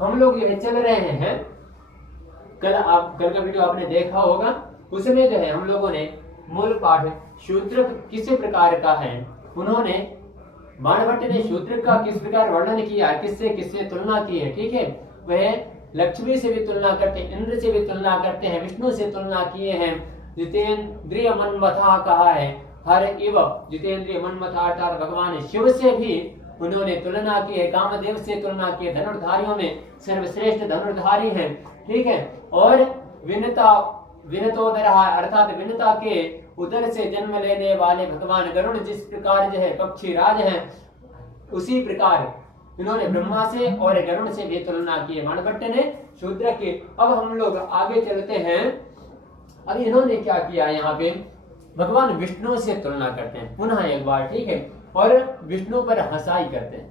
हम लोग जो है चल रहे हैं, कल का वीडियो आपने देखा होगा, उसमें जो है हम लोगों ने मूल पाठ शूद्र किस प्रकार का है, उन्होंने बाणभट्ट ने शूद्र का किस प्रकार वर्णन किया, किससे तुलना की है, ठीक है। वह लक्ष्मी से भी तुलना करते हैं, इंद्र से भी तुलना करते हैं, विष्णु से तुलना किए हैं, जितेंद्रिय मनमथा कहा है, हर इव जितेंद्रिय मनमथा अर्थात भगवान शिव से भी उन्होंने तुलना की है, कामदेव से तुलना की है, धनुर्धारियों में सर्वश्रेष्ठ धनुर्धारी हैं, ठीक है। और विनतोदरः अर्थात विनता के उदर से जन्म लेने वाले भगवान गरुड़ जिस प्रकार जो है पक्षी राज हैं, उसी प्रकार इन्होंने ब्रह्मा से और गरुड़ से भी तुलना की है बाणभट्ट ने शूद्र की। अब हम लोग आगे चलते हैं। अब इन्होंने क्या किया, यहाँ पे भगवान विष्णु से तुलना करते हैं पुनः एक बार, ठीक है, और विष्णु पर हंसाई करते हैं।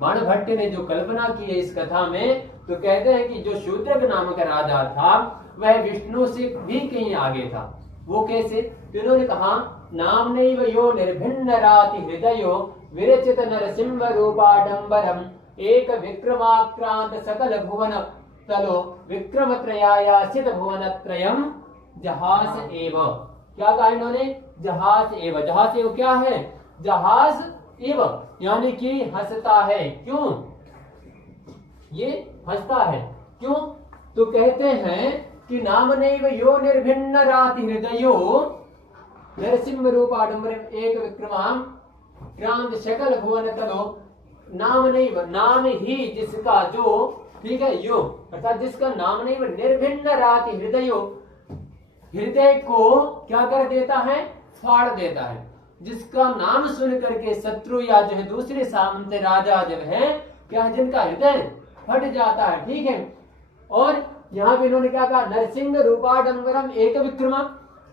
बाणभट्ट ने जो कल्पना की है इस कथा में, तो कहते हैं कि जो शूद्रक नामक राजा था वह विष्णु से भी कहीं आगे था। वो कैसे, तो इन्होंने कहा नामनैव यो निर्भिन्न राति हृदयो विरचित नरसिंह रूपाडंबरम एक विक्रमाक्रांत सकल भुवन तलो विक्रम त्रयायासित भुवन त्रयम जहाज एव। क्या कहा इन्होंने, जहाज एव। जहाज एव क्या है, जहाज एव यानी कि हंसता है। क्यों ये हंसता है, क्यों, तो कहते हैं कि नामनैव यो निर्भिन्न राति हृदयो नरसिंह रूपाडंबर एक विक्रमाम क्रांत शकल भुवन तलो। नामनैव नाम ही जिसका, जो ठीक है, यो अर्थात जिसका नामनैव निर्भिन्न राति हृदयो, हृदय को क्या कर देता है, फाड़ देता है। जिसका नाम सुन करके शत्रु या जो है दूसरे सामंत राजा जब है क्या, जिनका हृदय फट जाता है, ठीक है। और यहाँ पे इन्होंने क्या कहा, नरसिंह रूपाडंबरम एक विक्रमा।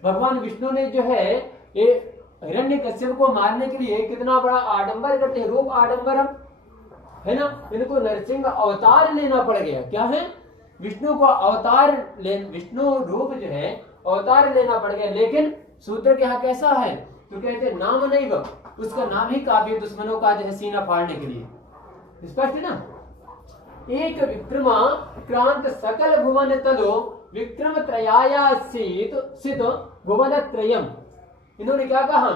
भगवान विष्णु ने जो है हिरण्यकश्यप को मारने के लिए कितना बड़ा आडंबर करते हैं, रूप आडंबरम है ना। इनको नरसिंह अवतार लेना पड़ गया, क्या है, विष्णु को विष्णु रूप जो है अवतार लेना पड़ गया। लेकिन शूद्र के यहाँ कैसा है, तो कहते नाम नहीं, उसका नाम ही काफी दुश्मनों का जो है सीना फाड़ने के लिए। स्पष्ट है ना। एक विक्रमा क्रांत सकल भुवन तलो विक्रम त्रयाया सित भुवन त्रयम। इन्होंने क्या कहा,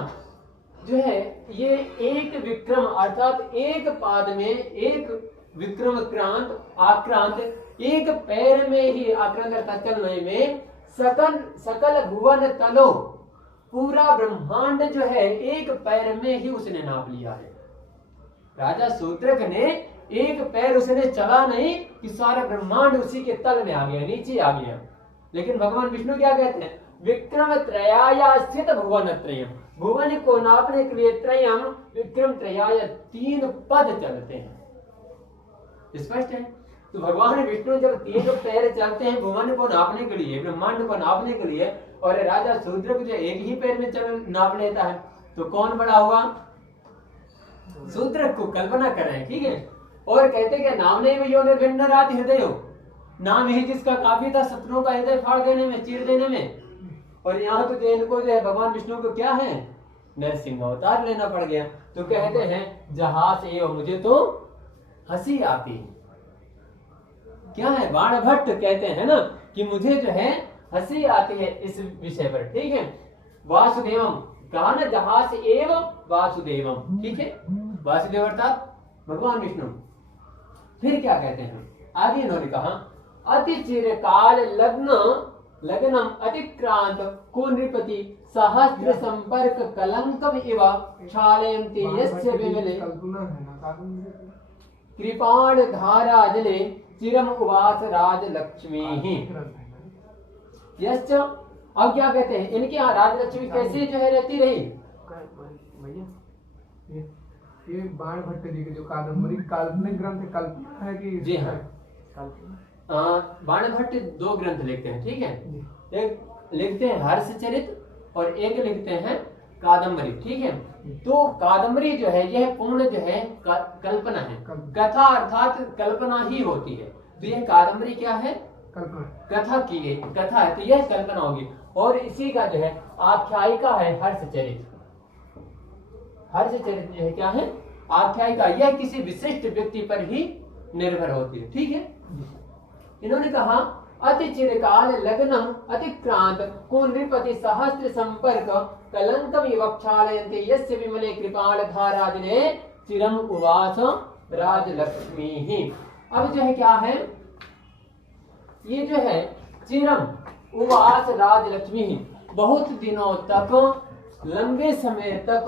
जो है ये एक विक्रम अर्थात एक पाद में एक विक्रम क्रांत आक्रांत, एक पैर में ही आक्रांत अर्थात चलने में सकल भुवन तलो, पूरा ब्रह्मांड जो है एक पैर में ही उसने नाप लिया है। राजा शूद्रक ने एक पैर उसने चला नहीं कि सारा ब्रह्मांड उसी के तल में आ गया, नीचे आ गया। लेकिन भगवान विष्णु क्या कहते हैं, विक्रम त्रयाया स्थित भुवन त्रयम, भुवन को नापने के लिए त्रयम विक्रम त्रयाय 3 पद चलते हैं। स्पष्ट है। तो भगवान विष्णु जब 3 पैर चलते हैं भुवन को नापने के लिए, ब्रह्मांड को नापने के लिए, और राजा शूद्र को जो एक ही पैर में चल नाप लेता है, तो कौन बड़ा हुआ, शूद्र को कल्पना कर रहे हैं, ठीक है। और कहते कि नाम नहीं यो निर्भिन्न राति हृदय, नाम ही जिसका काफी था शत्रुओं का हृदय फाड़ देने में, चीर देने में। और यहाँ तो इनको जो है भगवान विष्णु को क्या है, नरसिंह अवतार लेना पड़ गया। तो कहते हैं जहाज एवं मुझे तो हंसी आती है। क्या है, बाणभट्ट कहते हैं ना कि मुझे जो है हंसी आती है इस विषय पर, ठीक है। वासुदेवम कहा ना, जहाज एवं वासुदेवम, ठीक है। वासुदेव अर्थात भगवान विष्णु। फिर क्या कहते हैं आगे, इन्होंने कहा अति चिरकाल लग्नम अतिक्रांत को नृपति सहस्त्र संपर्क कलंकम इव क्षालयन्ति यस्य विमले कृपाण धारा जले चिरम उवास राज लक्ष्मी ही। यश्च, अब क्या कहते हैं, इनके यहाँ राजलक्ष्मी कैसे जो है रहती रही। ये बाणभट्ट जी के जो कादम्बरी काल्पनिक ग्रंथ कल्पना है कि, जी हाँ, बाणभट्ट 2 ग्रंथ लिखते हैं, ठीक है। एक लिखते हैं हर्षचरित और एक लिखते हैं कादम्बरी, ठीक है। तो कादम्बरी जो है यह पूर्ण जो है कल्पना है, कथा अर्थात कल्पना ही होती है। तो यह कादम्बरी क्या है, कथा की कथा है, तो यह कल्पना होगी। और इसी का जो है आख्यायिका है हर्षचरित। हर्षचरित जो है क्या है, आख्यायिका। यह किसी विशिष्ट व्यक्ति पर ही निर्भर होती है। ठीक है, इन्होंने कहा अति चिरकाल लग्नम अतिक्रांत को नृपति सहस्त्र संपर्क कलंकम विवक्षालयन्ते यस्य विमले कृपाल धाराजने चिरम उवास राजलक्ष्मी ही। अब जो है क्या है, ये जो है चिरम उवास राजलक्ष्मी ही, बहुत दिनों तक लंबे समय तक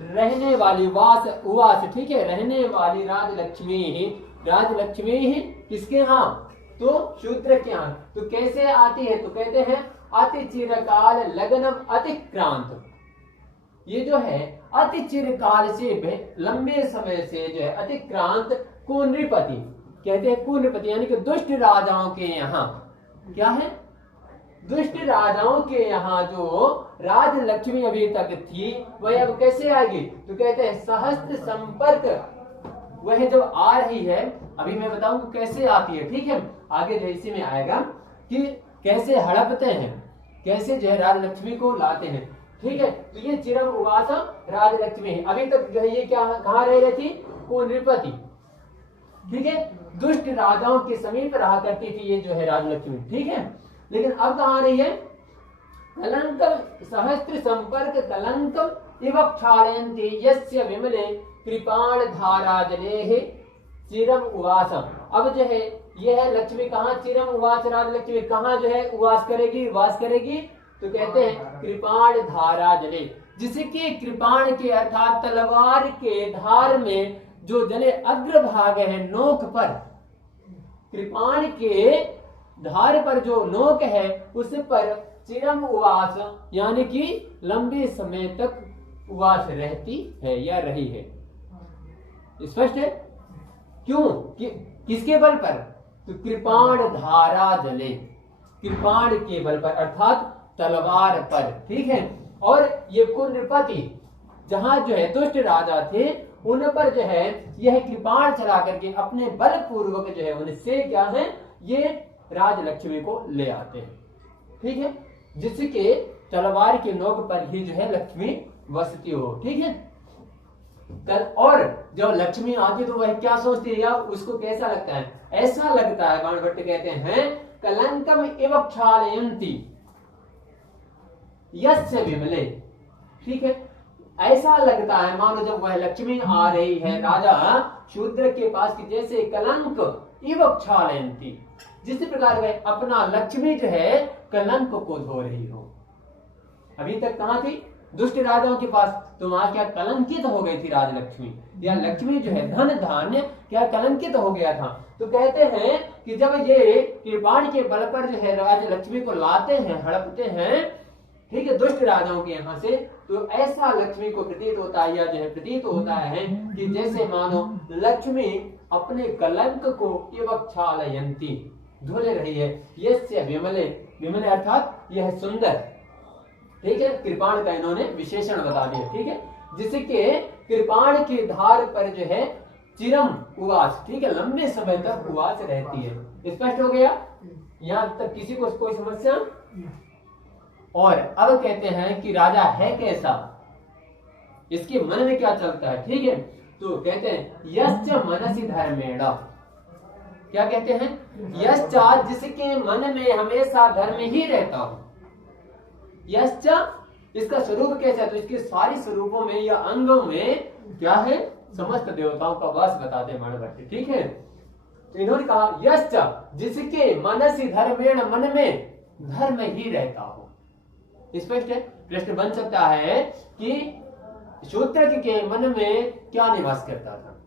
रहने वाली उवास, ठीक है, रहने वाली राजलक्ष्मी ही किसके यहाँ, तो शूद्र के यहाँ। तो कैसे आती है, तो कहते हैं अति चिरकाल लग्नम अतिक्रांत, ये जो है अति चिरकाल से लंबे समय से जो है अतिक्रांत को नृपति कहते हैं, को नृपति यानी कि दुष्ट राजाओं के यहाँ, क्या है, दुष्ट राजाओं के यहाँ जो राजलक्ष्मी अभी तक थी वह अब कैसे आएगी, तो कहते हैं सहस्त्र संपर्क, वह जब आ रही है, अभी मैं बताऊंगा कैसे आती है। ठीक है, आगे जो इसी में आएगा कि कैसे हड़पते हैं, कैसे जो है राजलक्ष्मी को लाते हैं। ठीक है, तो ये चिरम उवास राजलक्ष्मी है। अभी तक जो है ये क्या कहाँ रह रही थी, को नृपति, ठीक है, दुष्ट राजाओं के समीप रहा करती थी ये जो है राजलक्ष्मी। ठीक है, लेकिन अब कहाँ रही है, कलंकम सहस्त्र संपर्क कलंकम इव क्षालयन्ति यस्य विमले कृपाण धारा जले चिरम उवास। अब जो है यह है लक्ष्मी कहाँ, चिरम उवास राजलक्ष्मी कहाँ जो है वास करेगी, तो कहते हैं कृपाण धारा जले, जिसके कृपाण के अर्थात तलवार के धार में जो जले अग्रभाग है, नोक पर, कृपाण के धार पर जो नोक है उस पर चिरम उवास यानी कि लंबे समय तक उवास रहती है या रही है। स्पष्ट है, क्यों किसके बल पर, तो कृपाण धारा जले, कृपाण के बल पर अर्थात तलवार पर। ठीक है, और ये कुनृपति जहां जो है दुष्ट राजा थे उन पर जो है यह कृपाण चला करके अपने बल पूर्वक जो है उनसे क्या है ये राजलक्ष्मी को ले आते हैं। ठीक है, जिसके तलवार के नोक पर ही जो है लक्ष्मी वसती हो। ठीक है, और जब लक्ष्मी आती तो वह क्या सोचती है या उसको कैसा लगता है, ऐसा लगता है, बाणभट्ट कहते हैं कलंकम इव क्षालयन्ति यस्य विमले। ठीक है, ऐसा लगता है मानो जब वह लक्ष्मी आ रही है राजा शूद्र के पास की जैसे कलंक इव क्षालयन्ति, जिस प्रकार वह अपना लक्ष्मी जो है कलंक को धो रही हो। अभी तक कहां थी, दुष्ट राजाओं के पास, तो वहां क्या कलंकित हो गई थी राजलक्ष्मी, या लक्ष्मी जो है धन धान्य क्या कलंकित हो गया था। तो कहते हैं कि जब ये कृपाण के बल पर जो है राजलक्ष्मी को लाते हैं, हड़पते हैं, ठीक है, दुष्ट राजाओं के यहाँ से, तो ऐसा लक्ष्मी को प्रतीत होता है या जो है प्रतीत होता है कि जैसे मानो लक्ष्मी अपने कलंक को इव क्षालयन्ति धुल रही है, यस्य विमले, विमले अर्थात यह सुंदर। ठीक है, कृपाण का इन्होंने विशेषण बता दिया। ठीक है, जिसके कृपाण की धार पर जो है चिरम उवास, ठीक है, लंबे समय तक उवास रहती है। स्पष्ट हो गया, यहाँ तक किसी को कोई समस्या। और अब कहते हैं कि राजा है कैसा, इसके मन में क्या चलता है। ठीक है, तो कहते हैं यश्च मनसि धर्मेण, क्या कहते हैं, यश्च जिसके मन में हमेशा धर्म ही रहता हो। यश्च इसका स्वरूप कैसा है, तो इसके सारे स्वरूपों में या अंगों में क्या है, समस्त देवताओं का वास बताते हैं बाणभट्ट। ठीक है, तो इन्होंने कहा यश्च जिसके मनसि धर्मेण, मन में धर्म ही रहता हो। स्पष्ट है, प्रश्न बन सकता है कि शूद्र के मन में क्या निवास करता था,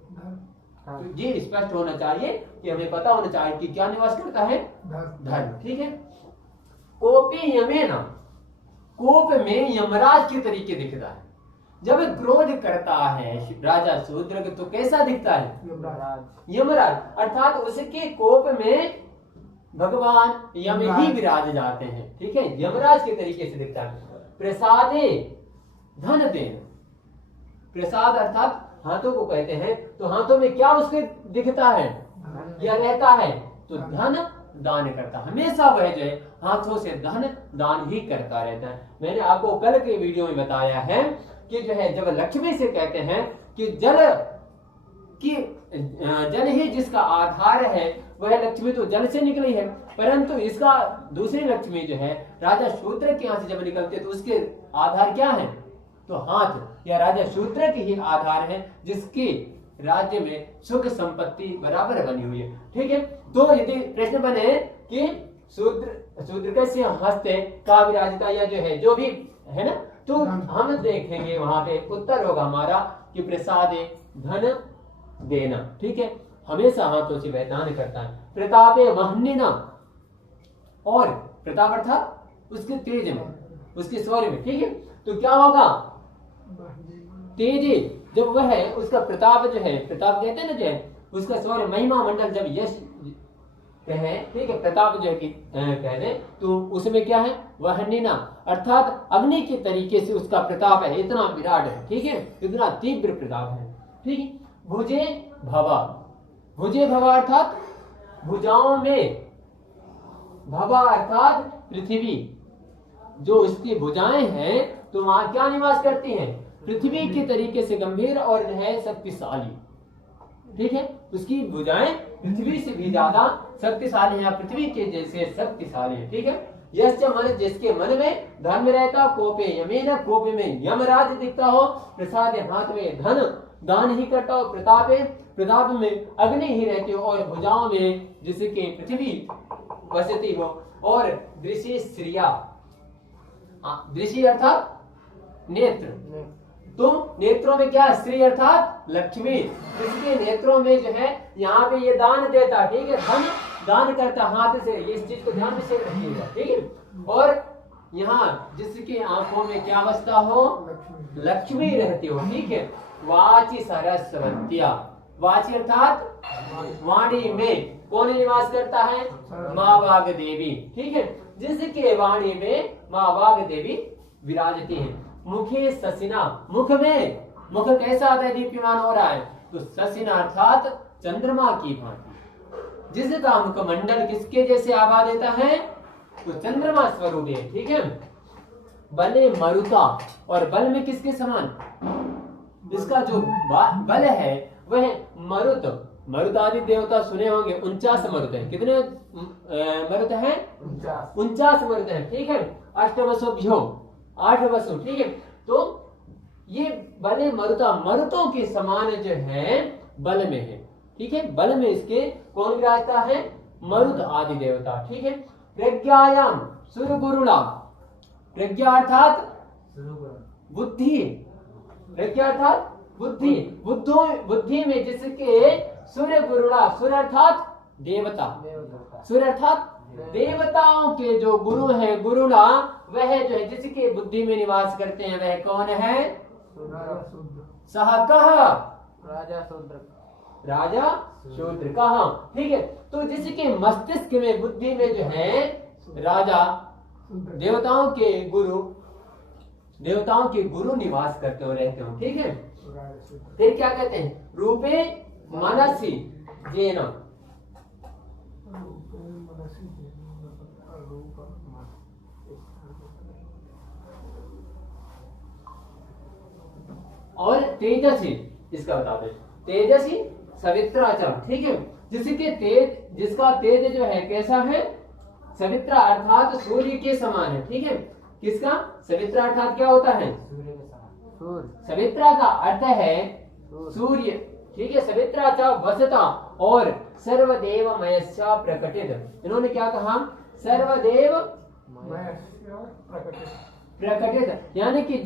तो ये स्पष्ट होना चाहिए कि हमें पता होना चाहिए कि क्या निवास करता है, धर्म। ठीक है, कोपी यमेना, कोप में यमराज के तरीके दिखता है। जब क्रोध करता है राजा शूद्र तो कैसा दिखता है, यमराज, अर्थात उसके कोप में भगवान यम ही विराज जाते हैं। ठीक है, यमराज के तरीके से दिखता है। प्रसादे धन देन, प्रसाद अर्थात हाथों को कहते हैं, तो हाथों में क्या उसके दिखता है या रहता है, तो धन दान करता, हमेशा वह जो है हाथों से धन दान ही करता रहता है। मैंने आपको कल के वीडियो में बताया है कि जो है जब लक्ष्मी से कहते हैं कि जल की जल ही जिसका आधार है, वह लक्ष्मी तो जल से निकली है, परंतु इसका दूसरी लक्ष्मी जो है राजा शूद्र के यहाँ से जब निकलते तो उसके आधार क्या है? तो हाथ या राजा शूद्र के ही आधार है, जिसके राज्य में सुख संपत्ति बराबर बनी हुई है। ठीक है, तो यदि प्रश्न बने कि शूद्र कैसे हस्ते का विराजिता या जो है जो भी है ना, तो हम देखेंगे वहां पे उत्तर होगा हमारा कि प्रसादे धन देना। ठीक है, हमेशा हाथों से वह दान करता है। प्रतापे वहनिना, और प्रताप अर्थात उसके तेज में, उसके शौर्य में। ठीक है, तो क्या होगा? तेज जब वह है, उसका प्रताप जो है, प्रताप कहते हैं ना जो है उसका शौर्य महिमा मंडल जब यश कहे, ठीक है, प्रताप जो है कि कह दे, तो उसमें क्या है? वहनिना अर्थात अग्नि के तरीके से उसका प्रताप है, इतना विराट है। ठीक है, इतना तीव्र प्रताप है। ठीक है, भुजे भवा, भुजे भवा अर्थात भुजाओं में, भवा अर्थात पृथ्वी, जो उसकी भुजाएं हैं तो वहां क्या निवास करती हैं? पृथ्वी के तरीके से गंभीर और जो है शक्तिशाली। ठीक है, उसकी भुजाएं पृथ्वी से भी ज्यादा शक्तिशाली है, पृथ्वी के जैसे शक्तिशाली है। ठीक है, यश्च मन, जिसके मन में धर्म रहता, कोपे यमीन, कोपे में यमराज दिखता हो, प्रसाद हाथ में धन दान ही करता हो, प्रतापे प्रताप में अग्नि ही रहती हो, और भुजाओं में जिसके पृथ्वी बसती हो, और दृश्य श्रिया, दृश्य अर्थात नेत्र, तो नेत्रों में क्या? श्री अर्थात लक्ष्मी, जिसके नेत्रों में जो है यहाँ पे ये दान देता। ठीक है, धन दान करता हाथ से, इस चीज को ध्यान से रखिएगा। ठीक है, और यहाँ जिसकी आंखों में क्या बसता हो? लक्ष्मी रहती हो। ठीक है, वाची सरस्वत्या, वाची अर्थात वाणी में कौन निवास करता है? माँ वाग देवी। ठीक है, जिसके वाणी में माँ वाग देवी विराजती है। मुखे ससिना, मुख में, मुख कैसा आता है? दीप्यमान हो रहा है, तो ससिना अर्थात चंद्रमा की भांति, जिसका मुखमंडल किसके जैसे आभा देता है? तो चंद्रमा स्वरूप है। ठीक है, बले मरुता, और बल में किसके समान? इसका जो बल है वह मरुत, मरुत आदि देवता सुने होंगे, 49 मरुत है। कितने मरुत है? 49 मरुत है। ठीक है, अष्टवसुभ्यो, 8 वसु। ठीक है, तो ये बले मरुता, मरुतों के समान जो है बल में है। ठीक है, बल में इसके कौन विराजता है? मरुत आदि देवता। ठीक है, प्रज्ञायाम सुरगुरुणा, प्रज्ञा अर्थात बुद्धि, प्रज्ञा अर्थात बुद्धि, बुद्धि में जिसके सूर्य गुरुणा, सूर्य अर्थात देवता, सूर्य अर्थात देवताओं के जो गुरु है, गुरुणा वह जो है जिसके बुद्धि में निवास करते हैं, वह कौन है? सह कह, राजा शूद्र, राजा शूद्र कहा। ठीक है, तो जिसके मस्तिष्क में, बुद्धि में जो है राजा, देवताओं के गुरु, देवताओं के गुरु निवास करते हो, रहते हो। ठीक है, फिर क्या कहते हैं? रूपे मनसी जेन, और तेजसी, इसका बता दें, तेजसी सवित्राचा। ठीक है, जिसके तेज, जिसका तेज जो है कैसा है? सवित्रा अर्थात सूर्य के समान है। ठीक है, किसका? सवित्रा अर्थात क्या होता है? सवित्रा का अर्थ है सूर्य। ठीक है, सवित्रा चा वसता, और सर्वदेव मयस्या प्रकटित। इन्होंने क्या कहा? सर्वदेव प्रकटित, यानी कि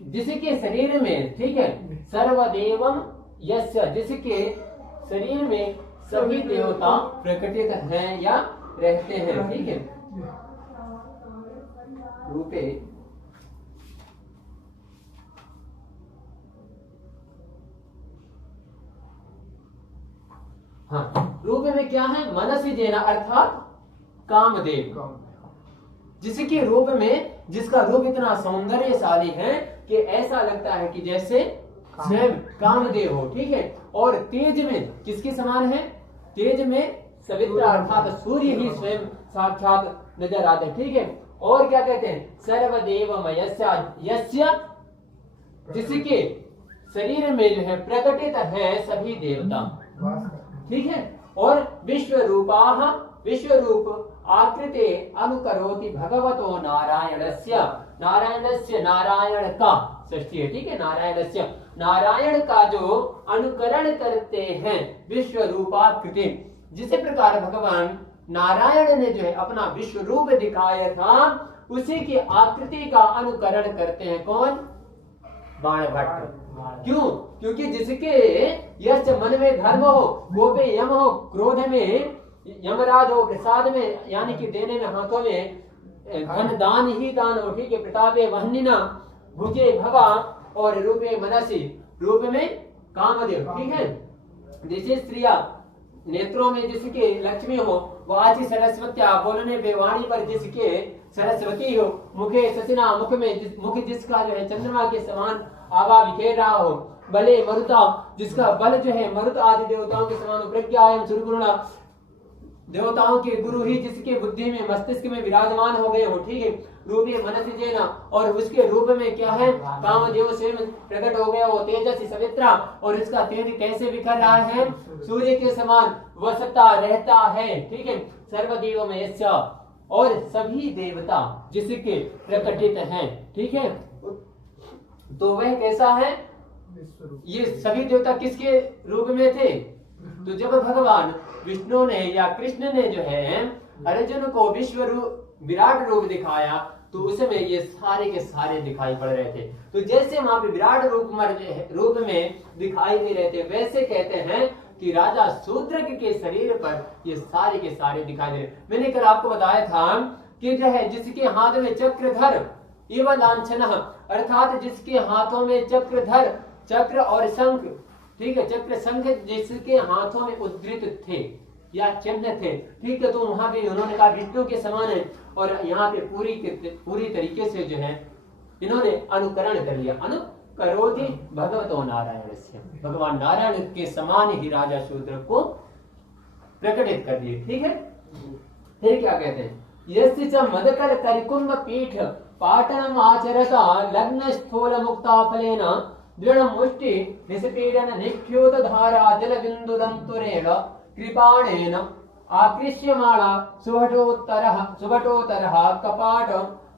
जिसके शरीर में, ठीक है, सर्वदेवम यस्य, जिसके शरीर में सभी देवता प्रकटित हैं या रहते हैं। ठीक है, रूपे हाँ, रूप में क्या है? मनसी जेना अर्थात कामदेव, जिसके रूप में, जिसका रूप इतना सौंदर्यशाली है कि ऐसा लगता है कि जैसे स्वयं कामदेव हो। ठीक है, और तेज में किसके समान है? तेज में सवित्रा अर्थात सूर्य ही स्वयं साक्षात नजर आते। ठीक है, और क्या कहते हैं? सर्वदेव मयस्य, यस्य, जिसके शरीर में जो है प्रकटित है सभी देवता, वास करते ठीक है। और विश्व रूप आकृते अनुकरोति भगवतो नारायणस्य, नारायणस्य नारायण का षष्ठी है, ठीक है। नारायणस्य नारायण का जो अनुकरण करते हैं विश्व रूपाकृति, जिस प्रकार भगवान नारायण ने जो है अपना विश्व रूप दिखाया था उसी की आकृति का अनुकरण करते हैं कौन? बाणभट्ट। क्यों? क्योंकि जिसके यश मन में धर्म हो, गोपे यम हो, क्रोध में यमराज हो, प्रसाद में यानी कि देने में हाथों में धन दान ही दान हो, ठीक है। प्रतापे वहनिना भुजे भवा और रूपे मनसी, रूप में कामदेव, ठीक है। जैसे स्त्रिया नेत्रों में जिसके लक्ष्मी हो, वाची सरस्वत्या बोलने पे वाणी पर जिसके सरस्वती हो, मुखे ससिना मुख में मुख जिसका जो है चंद्रमा के समान आभा बिखेर रहा हो, बले मरुता जिसका बल जो है मरुत आदि देवताओं के समान हो, प्रज्ञायम सुरगुणा देवताओं के गुरु ही जिसके बुद्धि में मस्तिष्क में विराजमान हो गए हो, ठीक है। रूपे मनसी जेना, और उसके रूप में क्या है? कामदेव स्वयं प्रकट हो गया, वो तेजस्वी सवित्रा, और इसका तेज कैसे बिखर रहा है? सूर्य के समान वसता रहता है, ठीक है। सर्वदेव में यस्य, और सभी देवता जिसके प्रकटित हैं, ठीक है। तो वह कैसा है? ये सभी देवता किसके रूप में थे? तो जब भगवान विष्णु ने या कृष्ण ने जो है अर्जुन को विश्व रूप विराट रूप दिखाया तो उसमें ये सारे के सारे दिखाई पड़ रहे थे। तो जैसे वहां पे विराट रूप में दिखाई दे रहे थे, वैसे कहते हैं कि राजा शूद्रक के शरीर पर ये सारे के सारे दिखाई दे रहे। मैंने कल आपको बताया था कि जो है जिसके हाथ में चक्रधर इव लांछनः, अर्थात जिसके हाथों में चक्रधर, चक्र और शंख, ठीक है, चक्र शंख जिसके हाथों में उद्धृत थे या चिन्ह थे, ठीक है। तो वहां पे उन्होंने कहा विष्णु के समान है, और यहाँ पे पूरी तरीके से जो है इन्होंने अनुकरण कर लिया। अनुकरोति भगवतो नारायणस्य, भगवान नारायण के समान ही राजा शूद्र को प्रकटित कर दिए, ठीक है। फिर क्या कहते हैं? यस्य च मदकर करिकुंभ पीठ पाटनम आचरता लग्न स्थूल मुक्ता फलेन दृढ़ मुष्टि निष्पीडन निख्योत धारा जल बिंदु दंतुरेण कृपाणेन आकृष्यमाणा सुभटोत्तरः कपाट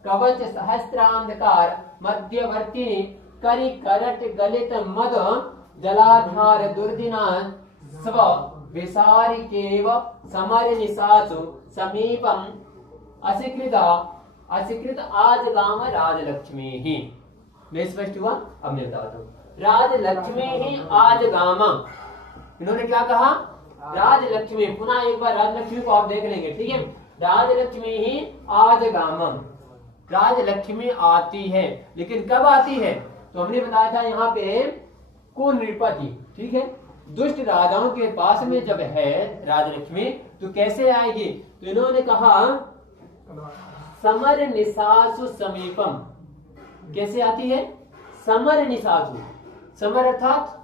कवच सहस्रांधकार मध्यवर्ती करि करट गलित मद जलाधार दुर्दिना स्व विसारिकेव समर निशासु समीपम असिकृत आज गाम राजलक्ष्मी ही। मैं स्पष्ट हुआ? अब मैं बताता हूँ। राजलक्ष्मी ही आज गाम, इन्होंने क्या कहा? राजलक्ष्मी। पुनः एक बार राजलक्ष्मी को आप देख लेंगे, ठीक है। राजलक्ष्मी ही आज गामम, राजलक्ष्मी आती है, लेकिन कब आती है? तो हमने बताया था यहाँ पे को नृपति, ठीक है। दुष्ट राजाओं के पास में जब है राजलक्ष्मी तो कैसे आएगी? तो इन्होंने कहा समर निशासु समीपम, कैसे आती है? समर निशासु, समर अर्थात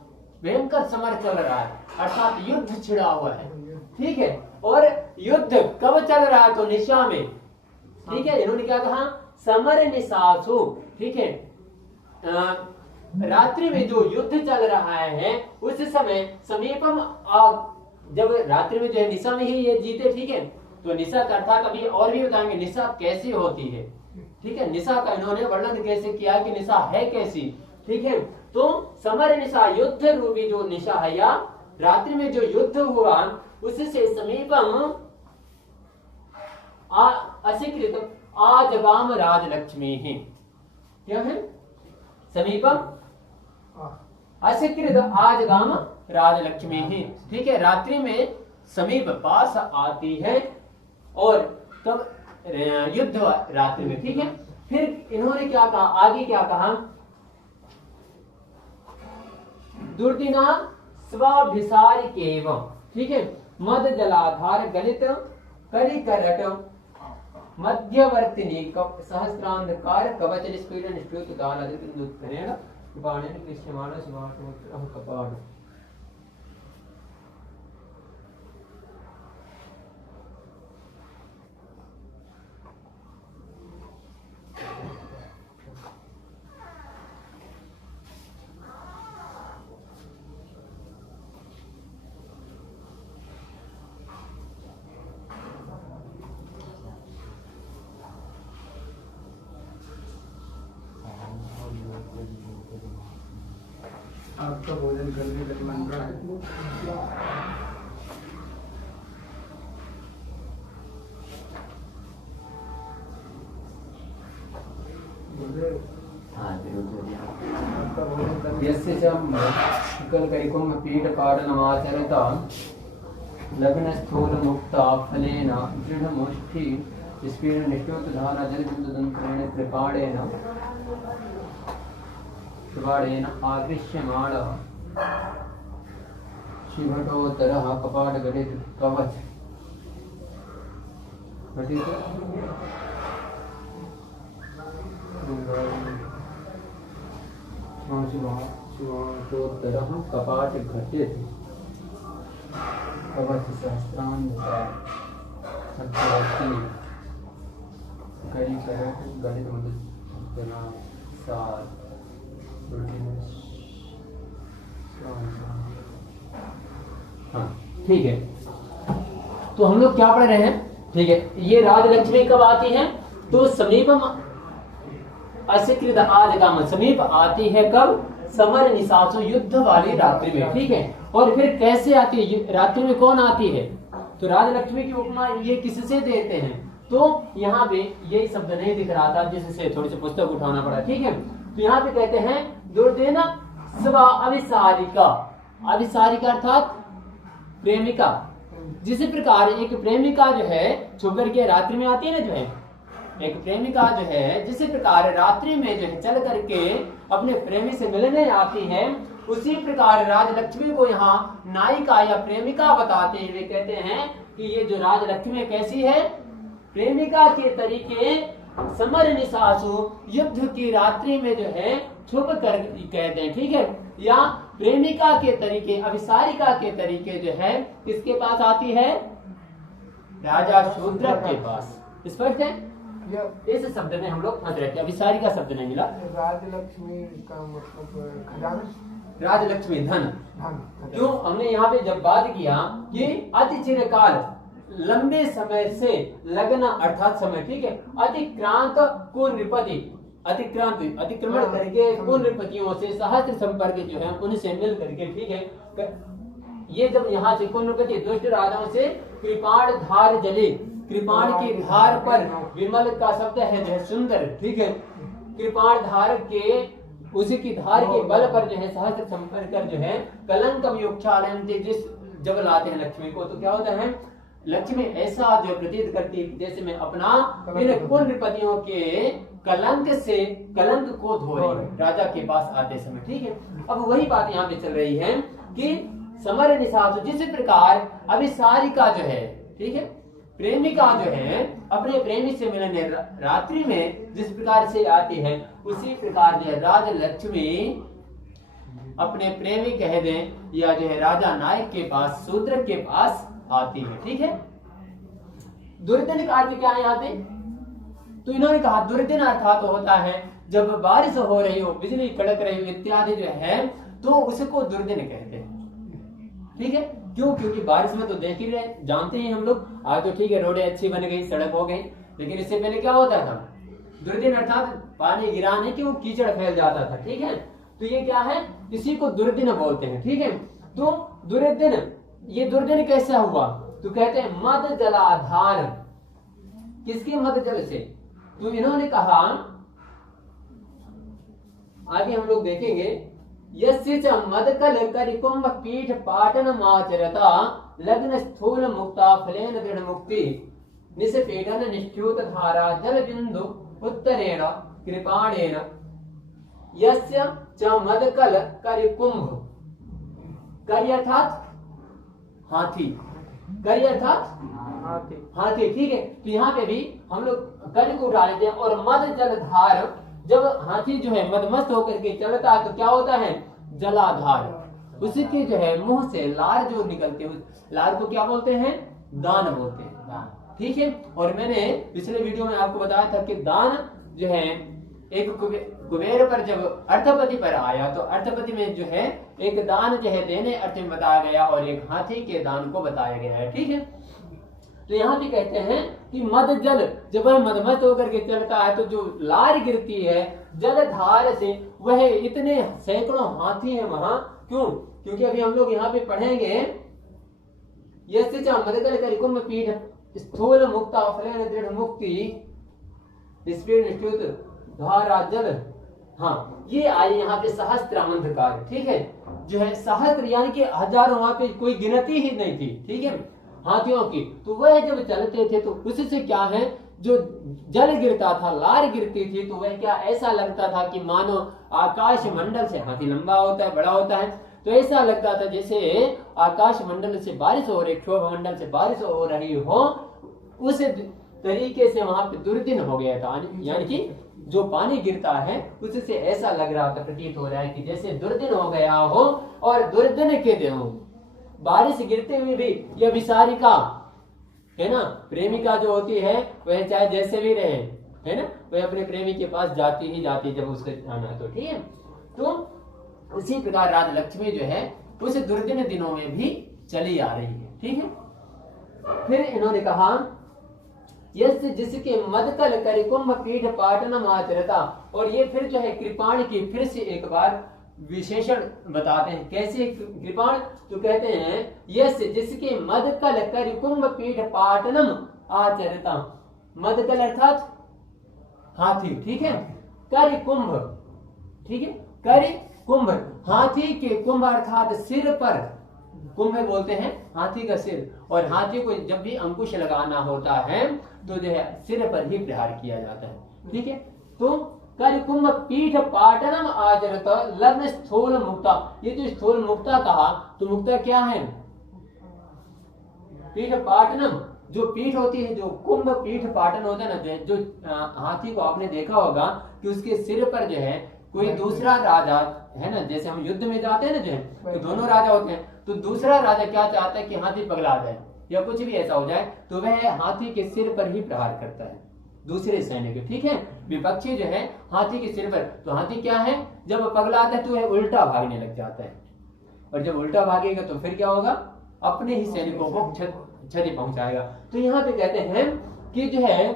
भयंकर समर चल रहा है, अर्थात युद्ध छिड़ा हुआ है, ठीक है। और युद्ध कब चल रहा है? तो निशा में, ठीक है। इन्होंने क्या कहा? समर निशासु, ठीक है। रात्रि में जो युद्ध चल रहा है उस समय समीपम, जब रात्रि में जो है निशा में ही ये जीते, ठीक है। तो निशा का अर्थात अभी और भी बताएंगे निशा कैसी होती है, ठीक है। निशा का इन्होंने वर्णन कैसे किया कि निशा है कैसी, ठीक है। तो समर निशा युद्ध रूपी जो निशा है या रात्रि में जो युद्ध हुआ उससे समीपम असिकृत आजगाम राजलक्ष्मी ही, क्या है? समीपम असिकृत आजगाम राजलक्ष्मी ही, ठीक है। रात्रि में समीप पास आती है और तब युद्ध रात्रि में, ठीक है। फिर इन्होंने क्या कहा? आगे क्या कहा? दुर्दिना स्वाभिसारिकेव, ठीक है। मद जलाधार गलित करि करट मध्यवर्तिनी सहस्रांधकार कवच निष्पीडन निष्ठुत दाल अधिकृतेन बाणेन कृष्यमाण शिवाटोत्तरः कपाट। सबका भोजन करने तक मंत्रण है। हाँ सबका भोजन करने यस्य च कलकरिकुं पीठपाटनमाचरता लग्नस्थूलमुक्ता फलेन दृढमुष्टि स्फीर्ण निष्ठोत्धारा जलबिन्दुतन्त्रेण कृपाणेन आकृष्यमाणः शिवटोत्तरः कपाटगलित कवच शिवटोत्तरः कपाटघटित कवच सहस्रांध्र गणित हाँ ठीक है। तो हम लोग क्या पढ़ रहे हैं? ठीक है, ये राजलक्ष्मी कब आती है? तो समीपम अस्कृत आजगाम, समीप आती है कब? समर निशासु, युद्ध वाली रात्रि में। ठीक है, और फिर कैसे आती है? रात्रि में कौन आती है? तो राजलक्ष्मी की उपमा ये किससे देते हैं? तो यहाँ पे ये शब्द नहीं दिख रहा था, जिससे थोड़ी सी पुस्तक उठाना पड़ा। ठीक है, तो यहाँ पे कहते हैं दुर्देना स्व अभिसारिका। अभिसारिका अर्थात प्रेमिका। जिस प्रकार एक प्रेमिका जो है छुप करके रात्रि में आती है ना, जो है एक प्रेमिका जो है जिस प्रकार रात्रि में जो है चल करके अपने प्रेमी से मिलने आती है, उसी प्रकार राजलक्ष्मी को यहाँ नायिका या प्रेमिका बताते हुए कहते हैं कि ये जो राजलक्ष्मी कैसी है? प्रेमिका के तरीके समर निशासु, युद्ध की रात्रि में जो है छुप कर कहते हैं। ठीक है, या प्रेमिका के तरीके, अभिसारिका के तरीके जो है किसके पास आती है? राजा शूद्र के पास। स्पष्ट है? इस शब्द में हम लोग फंस रहे थे, अभिसारिका शब्द नहीं मिला। राजलक्ष्मी का मतलब खजाना, राजलक्ष्मी धन। धन। क्यों हमने यहाँ पे जब बात किया कि अति चिरकाल, लंबे समय से लगना अर्थात समय, ठीक है, अतिक्रांत को नृपति, अतिक्रांत अतिक्रमण करके को नृपतियों से सहस्त्र संपर्क जो है उनसे मिल करके, ठीक है, ये जब यहाँ से को नृपति दुष्ट राजाओं से कृपाण धार जले, कृपाण की धार पर विमल का शब्द है जो है सुंदर। ठीक है, कृपाण धार के उसी धार के बल पर जो है सहस्त्र संपर्क कर जो है कलंकम युक्षालयम, जिस जब लाते हैं लक्ष्मी को तो क्या होता है? लक्ष्मी ऐसा जो प्रतीत करती है जैसे मैं अपना इन कुंडपतियों के कलंक से कलंक को धो रही हूं राजा के पास आते समय। ठीक है, अब वही बात यहाँ पे चल रही है कि समर निशासु, जिस प्रकार अभिसारिका जो है, ठीक है, प्रेमिका जो है अपने प्रेमी से मिलने रात्रि में जिस प्रकार से आती है, उसी प्रकार जो है राजलक्ष्मी अपने प्रेमी कह दें या जो है राजा नायक के पास, शूद्र के पास आती है। ठीक है, दुर्दिन का अर्थ क्या है यहाँ पे? तो इन्होंने कहा दुर्दिन अर्थात तो होता है जब बारिश हो रही हो, बिजली कड़क रही हो इत्यादि जो है, तो उसको दुर्दिन कहते हैं। ठीक है, क्यों? क्योंकि बारिश में तो देख ही रहे, जानते हैं हम लोग। आज तो ठीक है रोडें अच्छी बन गई, सड़क हो गई, लेकिन इससे पहले क्या होता था? दुर्दिन अर्थात पानी गिरा नहीं, क्यों? कीचड़ फैल जाता था। ठीक है, तो ये क्या है? इसी को दुर्दिन बोलते हैं। ठीक है, तो दुर्दिन, ये दुर्दिन कैसा हुआ? तो कहते हैं मद जलाधार। किसके मद जल से? तो इन्होंने कहा, आगे हम लोग देखेंगे, यस्य च मदकल करिकुंभ पीठ पाटन माचरता लग्न स्थूल मुक्ता फलेन दृढ़ मुक्ति निष्पेटन निष्ठ्यूत धारा जल बिंदु उत्तरेण कृपाणेन। यस्य च मदकल करिकुंभ, करि अर्थात हाथी, करि अर्थात हाथी। ठीक है, तो यहाँ पे भी हम लोग कर को उठा लेते हैं। और मद जल धार, जब हाथी जो है मदमस्त होकर के चलता है तो क्या होता है? जलाधार। उसके जो है मुंह से लार जो निकलते हैं, लार को क्या बोलते हैं? दान बोलते हैं, दान। ठीक है, और मैंने पिछले वीडियो में आपको बताया था कि दान जो है एक कुबेर पर जब अर्थपति पर आया तो अर्थपति में जो है एक दान जो है देने अर्थ में बताया गया और एक हाथी के दान को बताया गया है। ठीक है, तो यहाँ भी कहते हैं कि मद जल, जब वह मदमस्त होकर के चलता है तो जो लार गिरती है जल धार से, वह इतने सैकड़ों हाथी हैं वहां क्यों? क्योंकि अभी हम लोग यहाँ पे पढ़ेंगे यस्य च मदगल करिकुंभ पीठ स्थूल मुक्ता फलेन दृढ़ मुक्ति स्पीड निष्ठुत धारा जल। हाँ, ये आए यहाँ पे सहस्त्रांधकार, ठीक है, जो है सहस्त्र यानी कि हजारों, वहां पे कोई गिनती ही नहीं थी, ठीक है, हाथियों की। तो वह जब चलते थे तो उससे क्या है, जो जल गिरता था, लार गिरती थी, तो वह क्या ऐसा लगता था कि मानो आकाश मंडल से, हाथी लंबा होता है, बड़ा होता है, तो ऐसा लगता था जैसे आकाश मंडल से बारिश हो रही, क्षोभ मंडल से बारिश हो रही हो, उस तरीके से वहां पे दुर्दिन हो गया था। यानी कि जो पानी गिरता है उससे ऐसा लग रहा था, प्रतीत हो रहा है कि जैसे दुर्दिन हो गया हो। और दुर्दिन के दिनों बारिश गिरते हुए भी यह विसारिका है ना, प्रेमिका जो होती है वह चाहे जैसे भी रहे, है ना, वह अपने प्रेमी के पास जाती ही जाती जब उसको जाना है, तो ठीक है। तो उसी प्रकार राजलक्ष्मी जो है उस दुर्दिन दिनों में भी चली आ रही है, ठीक है। फिर इन्होंने कहा यस जिसके मदकल करिकुंभ पीठ पाटनम आचरता, और ये फिर जो है कृपाण की फिर से एक बार विशेषण बताते हैं। कैसे कृपाण? तो कहते हैं यस जिसके मदकल करिकुंभ पीठ पाटनम आचरता, मदकल अर्थात हाथी, ठीक है, करिकुंभ, ठीक है, करिकुंभ हाथी के कुंभ अर्थात सिर पर, कुंभ बोलते हैं हाथी का सिर, और हाथी को जब भी अंकुश लगाना होता है तो जो है सिर पर ही प्रहार किया जाता है, ठीक है। तो करिकुंभ पीठ पाटनम आचरत लग्न स्थूल मुक्ता, ये जो स्थूल मुक्ता कहा, तो मुक्ता क्या है? पीठ पाटनम, जो पीठ होती है, जो कुंभ पीठ पाटन होता है ना, जो हाथी को आपने देखा होगा कि उसके सिर पर जो है कोई दूसरा राजा है ना, जैसे हम युद्ध में जाते हैं ना, जो है तो दोनों राजा होते हैं, तो दूसरा राजा क्या चाहता है कि हाथी पगला जाए या कुछ भी ऐसा हो जाए, तो वह हाथी के सिर पर ही प्रहार करता है दूसरे सैनिक, ठीक है। विपक्षी जो है हाथी के सिर पर, तो हाथी क्या है, जब पगलाता है तो वह उल्टा भागने लग जाता है, और जब उल्टा भागेगा तो फिर क्या होगा, अपने ही सैनिकों को क्षति पहुंचाएगा। तो यहाँ पे कहते हैं कि जो है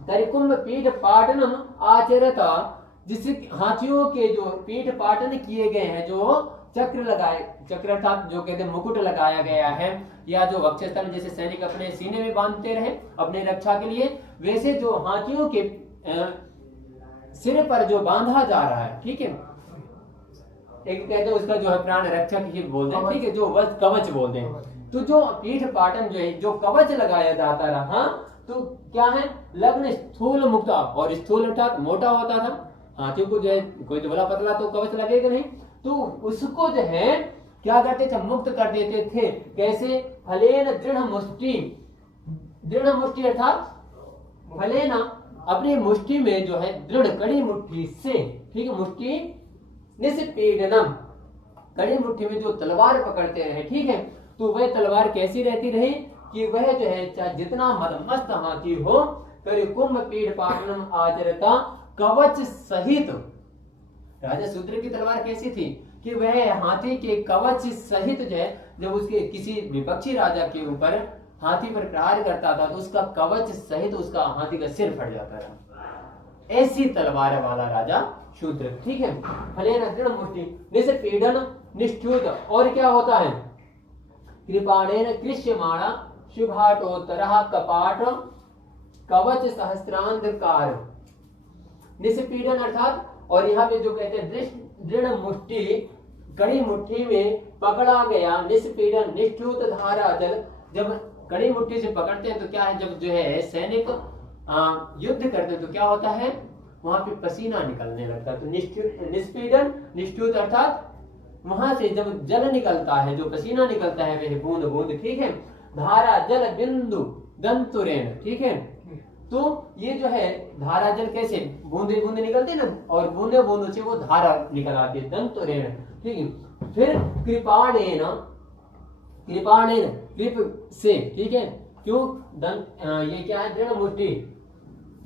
करिकुंभ पीठ पाटनम आचरता, जिस हाथियों के जो पीठ पाटन किए गए हैं, जो चक्र लगाए, चक्र अर्थात जो कहते हैं मुकुट लगाया गया है, या जो वक्षस्थल जैसे सैनिक अपने सीने में बांधते रहे अपने रक्षा के लिए, वैसे जो हाथियों के सिर पर जो बांधा जा रहा है, ठीक है, एक कहते हैं उसका जो है प्राण रक्षक ही बोलते हैं, ठीक है, जो वस्त्र कवच बोलते हैं। तो जो पीठ पाटन जो है, जो कवच लगाया जाता रहा, तो क्या है, लग्न स्थूल मुक्ता, और स्थूल अर्थात मोटा होता था, हाथियों को जो है कोई दुबला पतला तो कवच लगेगा नहीं, तो उसको जो है क्या करते थे, मुक्त कर देते थे। कैसे? फलेन दृढ़ मुष्टि, दृढ़ मुष्टि अर्थात फलेना, अपनी मुष्टि में जो है दृढ़ कड़ी मुट्ठी से, ठीक है, मुष्टि निष्पीडनम, कड़ी मुट्ठी में जो तलवार पकड़ते रहे, ठीक है, तो वह तलवार कैसी रहती रही कि वह जो है चाहे जितना मदमस्त हाथी हो, करिकुंभ पीठ पाटनम आचरता, कवच सहित। राजा शूद्र की तलवार कैसी थी कि वह हाथी के कवच सहित जो है, जब उसके किसी विपक्षी राजा के ऊपर हाथी पर प्रहार करता था तो उसका कवच सहित उसका हाथी का सिर फट जाता था। ऐसी तलवार वाला राजा शूद्र, ठीक है। फलेन दृढ़ मुष्टि निष्पीडन निष्ठुत, और क्या होता है, कृपाणेन कृष्यमाणा शुभाटोत्तरः कपाट कवच सहस्रांधकार, निष्पीडन अर्थात, और यहाँ पे जो कहते हैं दृढ़ मुट्ठी, कड़ी मुट्ठी में पकड़ा गया, निष्पीडन निष्ठुत धारा जल, जब कड़ी मुट्ठी से पकड़ते हैं तो क्या है, जब जो है सैनिक युद्ध करते हैं तो क्या होता है, वहां पे पसीना निकलने लगता है, तो निष्पीडन निष्ठुत अर्थात वहां से जब जल निकलता है, जो पसीना निकलता है वह बूंद बूंद, ठीक है, धारा जल बिंदु दंतुरेण, ठीक है। तो ये जो है धारा जल कैसे बूंदे बूंदे निकलते हैं ना, और बूंदे बूंदों से वो धारा निकल आती है, दंतुरेण, ठीक है। फिर कृपाणेन, कृपाणेन कृप से, ठीक है, क्यों ये क्या है, दृढ़ मुट्ठी,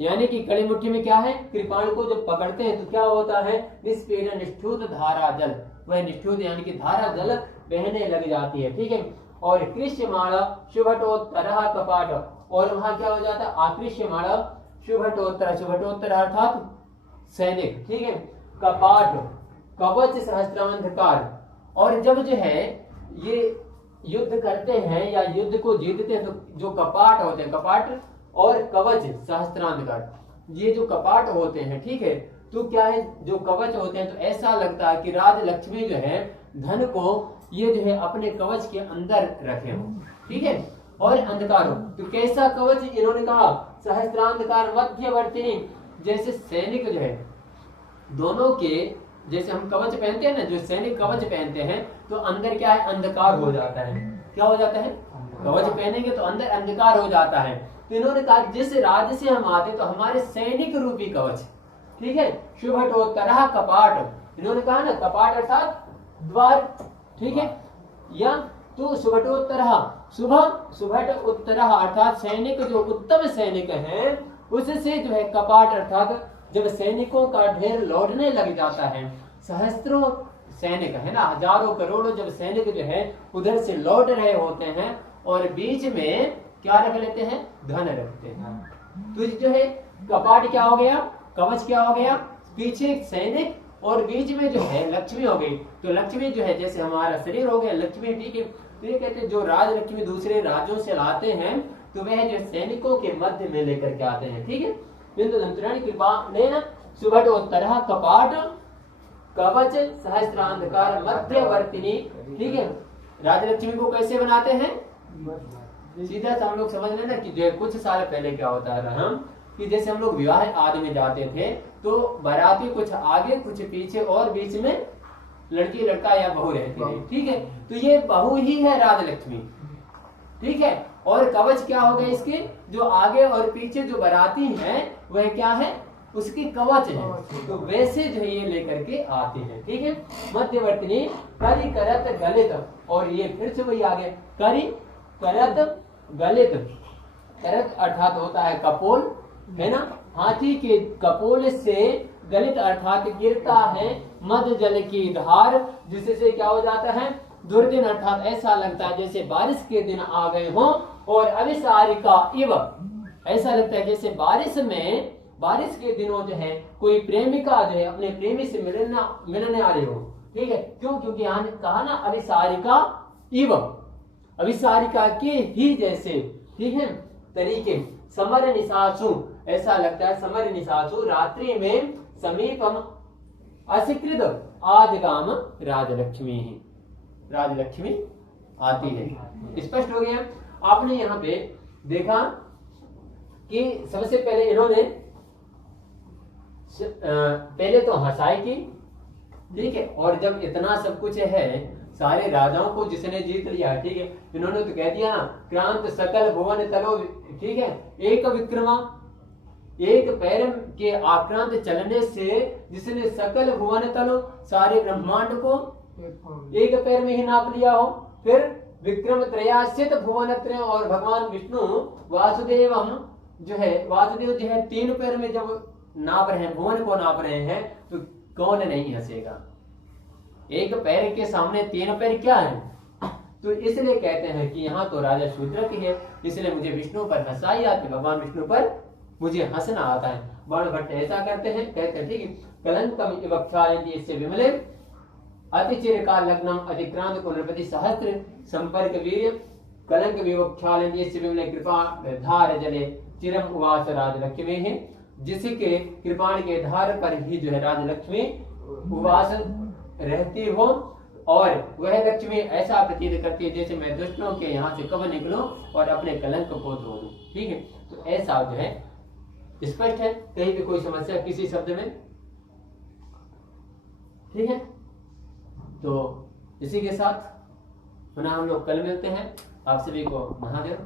यानी कि कड़ी मुट्ठी में क्या है, कृपाण को जब पकड़ते हैं तो क्या होता है, निष्पीडन निष्ठुत धारा जल, वह निष्ठुत यानी कि धारा जल बहने लग जाती है, ठीक है। और कृष्यमाणा शुभटोत्तरः कपाट, और वहां क्या हो जाता है, आकृष्यमाणा शुभटोत्तर, शुभटोत्तर अर्थात सैनिक, ठीक है, कपाट कवच सहस्त्रांधकार, और जब जो है ये युद्ध करते हैं या युद्ध को जीतते हैं, तो जो कपाट होते हैं, कपाट और कवच सहस्त्रांधकार, ये जो कपाट होते हैं, ठीक है, तो क्या है, जो कवच होते हैं, तो ऐसा लगता है कि राज लक्ष्मी जो है धन को ये जो है अपने कवच के अंदर रखे हो, ठीक है, और अंधकार हो। तो कैसा कवच, इन्होंने कहा सहस्त्रांधकार मध्यवर्ती, जैसे सैनिक जो है दोनों के, जैसे हम कवच पहनते हैं ना, जो सैनिक कवच पहनते हैं, तो अंदर क्या है, अंधकार हो जाता है। क्या हो जाता है, कवच पहनेंगे तो अंदर अंधकार हो जाता है। तो इन्होंने कहा जिस राज्य से हम आते तो हमारे सैनिक रूपी कवच, ठीक है, शुभटोत्तरः कपाट, इन्होंने कहा ना कपाट अर्थात द्वार, ठीक है, या तो शुभटोत्तरः, शुभट उत्तरः अर्थात सैनिक जो उत्तम सैनिक हैं उससे जो है कपाट अर्थात जब सैनिकों का ढेर लौटने लग जाता है, सहस्त्रों सैनिक है ना, हजारों करोड़ों जब सैनिक जो है उधर से लौट रहे होते हैं और बीच में क्या रख लेते हैं, धन रखते हैं। तो जो है कपाट क्या हो गया, कवच क्या हो गया, पीछे सैनिक और बीच में जो है लक्ष्मी हो गई। तो लक्ष्मी जो है जैसे हमारा शरीर हो गया लक्ष्मी, ठीक है, तो ये कहते हैं जो राज लक्ष्मी दूसरे राज्यों से लाते हैं तो वह जो सैनिकों के मध्य में लेकर के आते हैं, ठीक है। बिंदु दंतराणी कृपा ने न सुभटोत्तरः कपाट कवच सहस्त्रांधकार मध्यवर्तिनी, ठीक है। राजलक्ष्मी को कैसे बनाते हैं, सीधा हम लोग समझ लेना कि जो कुछ साल पहले क्या होता है हम कि जैसे हम लोग विवाह आदि में जाते थे तो बाराती कुछ आगे कुछ पीछे और बीच में लड़की लड़का या बहू रहती है, ठीक है। तो ये बहू ही है राजलक्ष्मी, ठीक है। और कवच क्या हो गए इसके, जो आगे और पीछे जो बाराती है वह क्या है, उसकी कवच है। तो वैसे जो ये लेकर के आते हैं, ठीक है। मध्यवर्ती करी करत गलित, और ये फिर से वही आ गया, करी करत गलित, करत अर्थात होता है कपोल, है ना, हाथी के कपोल से गलित अर्थात गिरता है मध्य जल की धार, जिससे क्या हो जाता है, दुर्दिन अर्थात ऐसा लगता है जैसे बारिश के दिन आ गए हों, और अविसारिका इव, ऐसा लगता है जैसे बारिश के दिनों जो है कोई प्रेमिका जो है अपने प्रेमी से मिलने आ रही हो, ठीक है। क्यों, क्योंकि यहाँ कहा ना अविसारिका इव, अविसारिका के ही जैसे, ठीक है, तरीके। समर निशासु, ऐसा लगता है समर निशासु, रात्रि में समीपम असिकृत आजगाम राजलक्ष्मी ही, राजलक्ष्मी आती है। स्पष्ट हो गया। आपने यहाँ पे देखा कि सबसे पहले इन्होंने पहले तो हंसाई की, ठीक है, और जब इतना सब कुछ है सारे राजाओं को जिसने जीत लिया, ठीक है, इन्होंने तो कह दिया ना क्रांत सकल भुवन तलो, ठीक है, एक विक्रमा, एक पैर के आक्रांत चलने से जिसने सकल भुवन तलो, सारे ब्रह्मांड को एक पैर में ही नाप लिया हो। फिर विक्रम त्रयाश्चित भुवन त्रय, और भगवान विष्णु वासुदेवम जो है, वासुदेव जो है 3 पैर में जब नाप रहे हैं, भुवन को नाप रहे हैं, तो कौन नहीं हंसेगा। एक पैर के सामने 3 पैर क्या है। तो इसलिए कहते हैं कि यहाँ तो राजा शूद्र की है, इसलिए मुझे विष्णु पर हंसाई आती, भगवान विष्णु पर मुझे हंसना आता है। बाण भट्ट ऐसा करते हैं, कहते हैं ठीक है, कलंकम इव क्षालयन्ति इससे विमले अतिचिर काल लग्नम अधिक्रांत पुनर्पति सहस्त्र संपर्क वीर्य कलंक विव क्षालयन्ति इससे विमले कृपा धार जले चिरम उवास राजलक्ष्मी है, जिसके कृपाण के धार पर ही जो है राजलक्ष्मी उवास रहती हो, और वह लक्ष्मी ऐसा प्रतीत करती है जैसे मैं दुष्टों के यहाँ से कब निकलूं और अपने कलंक को धो दूं, ठीक है। तो ऐसा जो है स्पष्ट है, कहीं भी कोई समस्या किसी शब्द में, ठीक है। तो इसी के साथ पुनः हम लोग कल मिलते हैं। आप सभी को महादेव।